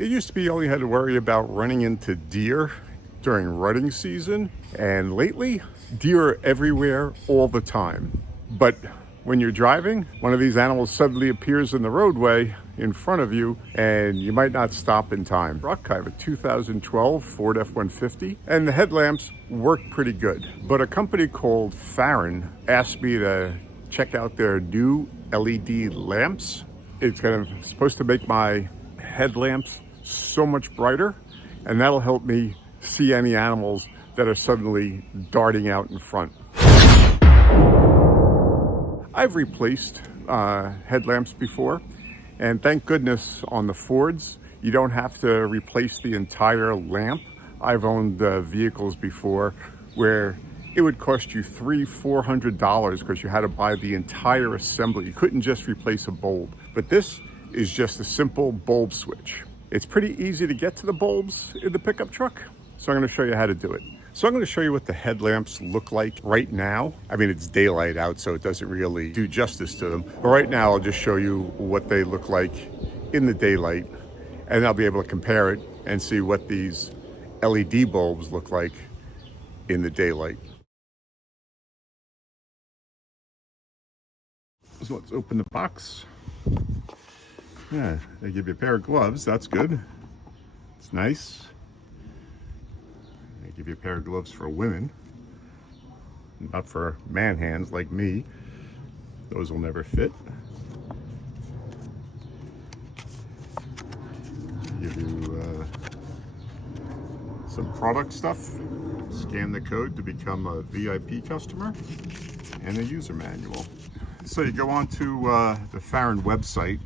It used to be you only had to worry about running into deer during rutting season, and lately, deer are everywhere all the time. But when you're driving, one of these animals suddenly appears in the roadway in front of you, and you might not stop in time. I have a 2012 Ford F-150, and the headlamps work pretty good. But a company called Fahren asked me to check out their new LED lamps. It's supposed to make my headlamps so much brighter, and that'll help me see any animals that are suddenly darting out in front. I've replaced headlamps before, and thank goodness on the Fords, you don't have to replace the entire lamp. I've owned vehicles before where it would cost you $300-400 because you had to buy the entire assembly. You couldn't just replace a bulb. But this is just a simple bulb switch. It's pretty easy to get to the bulbs in the pickup truck, so I'm going to show you how to do it. So I'm going to show you what the headlamps look like right now. I mean, it's daylight out, so it doesn't really do justice to them. But right now, I'll just show you what they look like in the daylight, and I'll be able to compare it and see what these LED bulbs look like in the daylight. So let's open the box. Yeah, they give you a pair of gloves. That's good. It's nice. They give you a pair of gloves for women, not for man hands like me. Those will never fit. Give you some product stuff. Scan the code to become a VIP customer, and a user manual. So you go on to the Fahren website,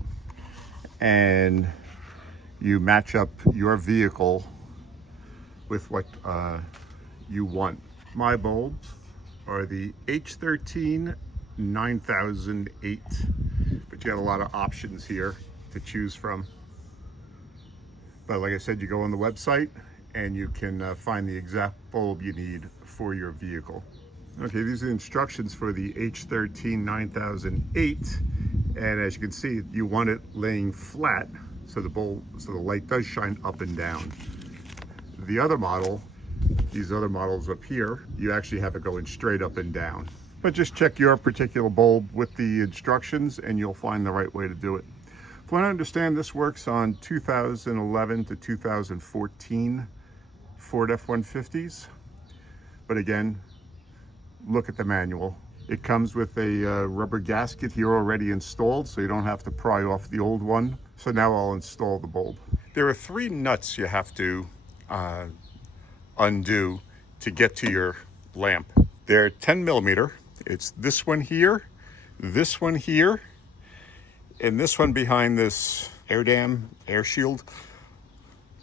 and you match up your vehicle with what you want. My bulbs are the H13 9008, but you have a lot of options here to choose from. But like I said, you go on the website and you can find the exact bulb you need for your vehicle. Okay, these are the instructions for the H13 9008, and as you can see, you want it laying flat so the light does shine up and down. The other model, these other models up here, you actually have it going straight up and down. But just check your particular bulb with the instructions and you'll find the right way to do it. From what I understand, this works on 2011 to 2014 Ford F-150s. But again, look at the manual. It comes with a rubber gasket here already installed, so you don't have to pry off the old one. So now I'll install the bulb. There are 3 nuts you have to undo to get to your lamp. They're 10 millimeter. It's this one here, and this one behind this air shield,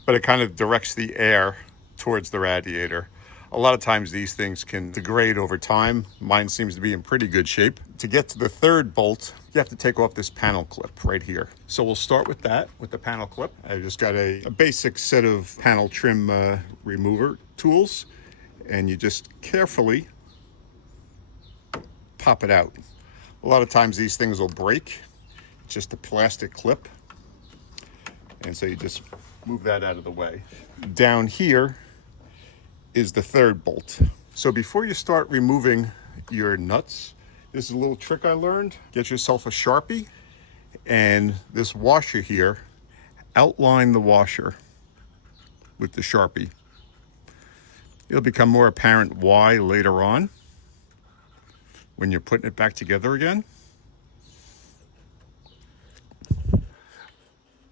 but it kind of directs the air towards the radiator. A lot of times these things can degrade over time. Mine seems to be in pretty good shape. To get to the 3rd bolt, you have to take off this panel clip right here. So we'll start with that, with the panel clip. I just got a basic set of panel trim remover tools, and you just carefully pop it out. A lot of times these things will break. It's just a plastic clip. And so you just move that out of the way. Down here is the 3rd bolt. So before you start removing your nuts, this is a little trick I learned. Get yourself a Sharpie and this washer here. Outline the washer with the Sharpie. It'll become more apparent why later on when you're putting it back together again.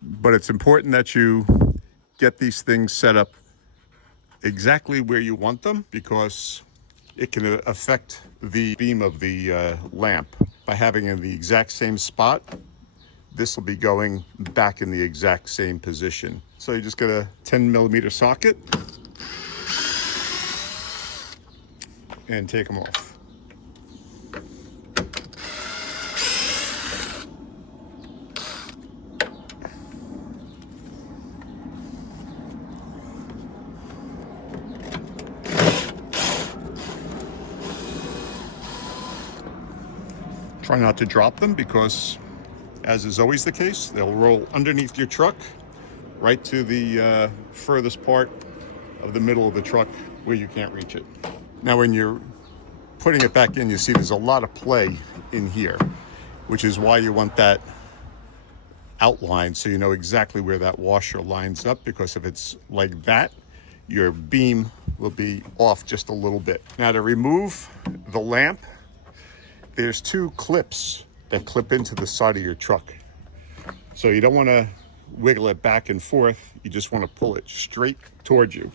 But it's important that you get these things set up exactly where you want them, because it can affect the beam of the lamp. By having it in the exact same spot, this will be going back in the exact same position. So you just get a 10 millimeter socket and take them off. Try not to drop them, because as is always the case, they'll roll underneath your truck right to the furthest part of the middle of the truck where you can't reach it. Now when you're putting it back in, you see there's a lot of play in here, which is why you want that outline so you know exactly where that washer lines up, because if it's like that, your beam will be off just a little bit. Now to remove the lamp, there's two clips that clip into the side of your truck. So you don't want to wiggle it back and forth, you just want to pull it straight towards you.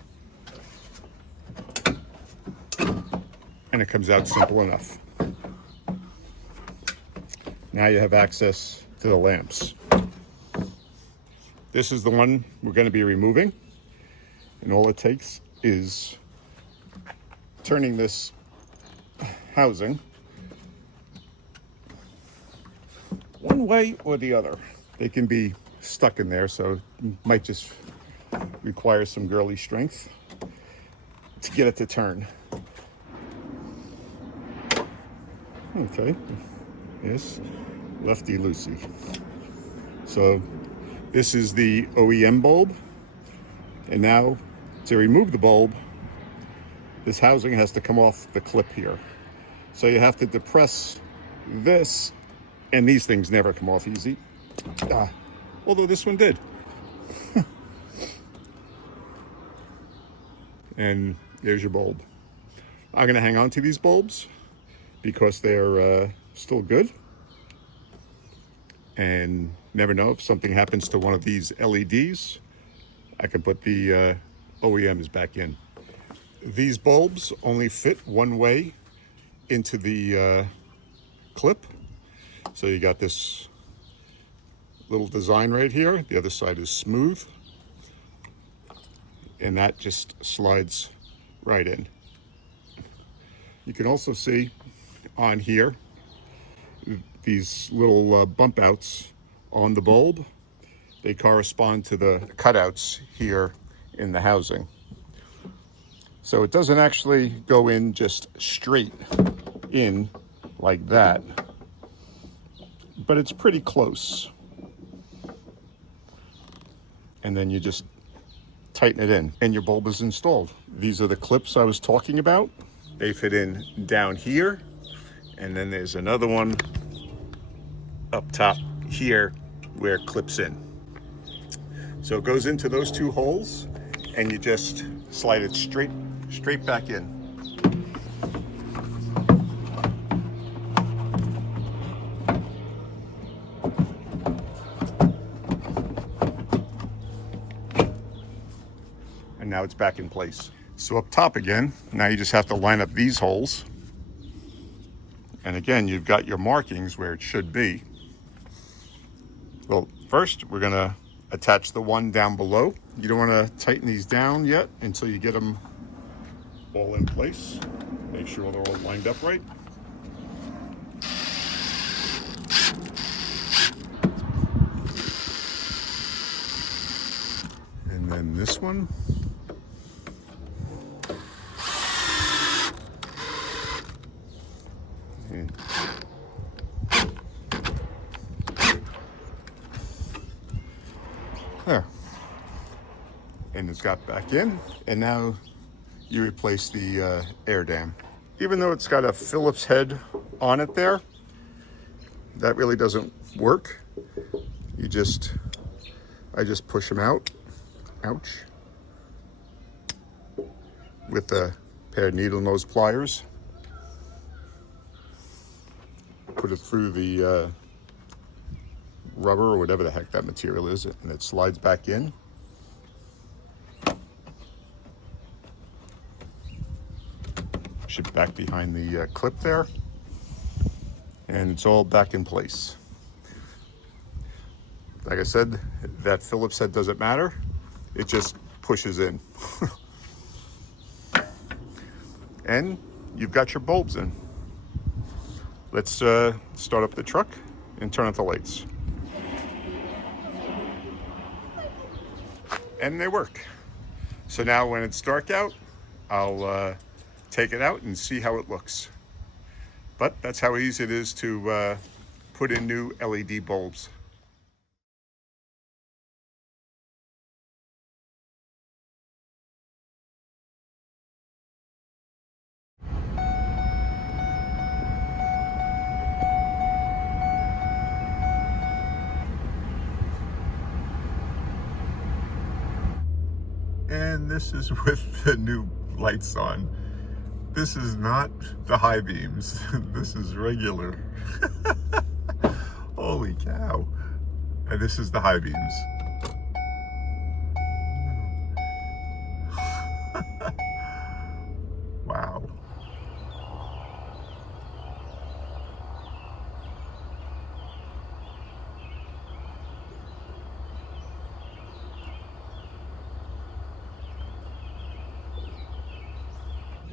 And it comes out simple enough. Now you have access to the lamps. This is the one we're going to be removing. And all it takes is turning this housing one way or the other. They can be stuck in there, so it might just require some girly strength to get it to turn. Okay, yes, lefty loosey. So this is the OEM bulb, and now to remove the bulb, this housing has to come off the clip here. So you have to depress this, and these things never come off easy. Although this one did. And there's your bulb. I'm gonna hang on to these bulbs because they're still good. And never know, if something happens to one of these LEDs, I can put the OEMs back in. These bulbs only fit one way into the clip. So you got this little design right here. The other side is smooth. And that just slides right in. You can also see on here these little bump outs on the bulb. They correspond to the cutouts here in the housing. So it doesn't actually go in just straight in like that, but it's pretty close. And then you just tighten it in and your bulb is installed. These are the clips I was talking about. They fit in down here, and then there's another one up top here where it clips in. So it goes into those two holes, and you just slide it straight back in. And now it's back in place. So up top again, now you just have to line up these holes. And again, you've got your markings where it should be. Well, first we're gonna attach the one down below. You don't wanna tighten these down yet until you get them all in place. Make sure they're all lined up right. And then this one. And there. And it's got back in. And now you replace the air dam. Even though it's got a Phillips head on it there, that really doesn't work. I just push them out, ouch, with a pair of needle nose pliers. Put it through the rubber or whatever the heck that material is, and it slides back in. Push it back behind the clip there, and it's all back in place. Like I said, that Phillips head doesn't matter. It just pushes in. And you've got your bulbs in. Let's start up the truck and turn off the lights. And they work. So now when it's dark out, I'll take it out and see how it looks. But that's how easy it is to put in new LED bulbs. And this is with the new lights on. This is not the high beams. This is regular. Holy cow. And this is the high beams. Wow.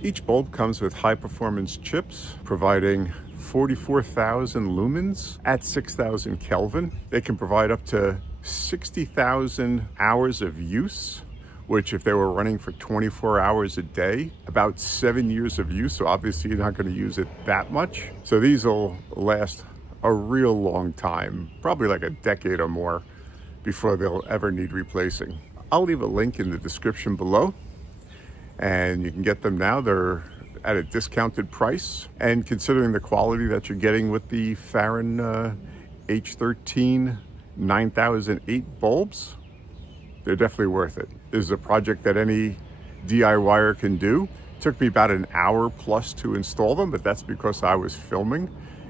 Each bulb comes with high performance chips, providing 44,000 lumens at 6,000 Kelvin. They can provide up to 60,000 hours of use, which if they were running for 24 hours a day, about 7 years of use. So obviously you're not going to use it that much. So these will last a real long time, probably like a decade or more before they'll ever need replacing. I'll leave a link in the description below, and you can get them now. They're at a discounted price, and considering the quality that you're getting with the Fahren H13 9008 bulbs, they're definitely worth it. This is a project that any DIYer can do. It took me about an hour plus to install them, but that's because I was filming.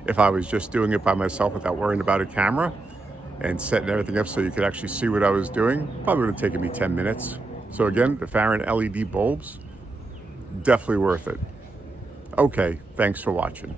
If I was just doing it by myself without worrying about a camera and setting everything up so you could actually see what I was doing, probably would have taken me 10 minutes. So again, the Fahren LED bulbs, definitely worth it. Okay, thanks for watching.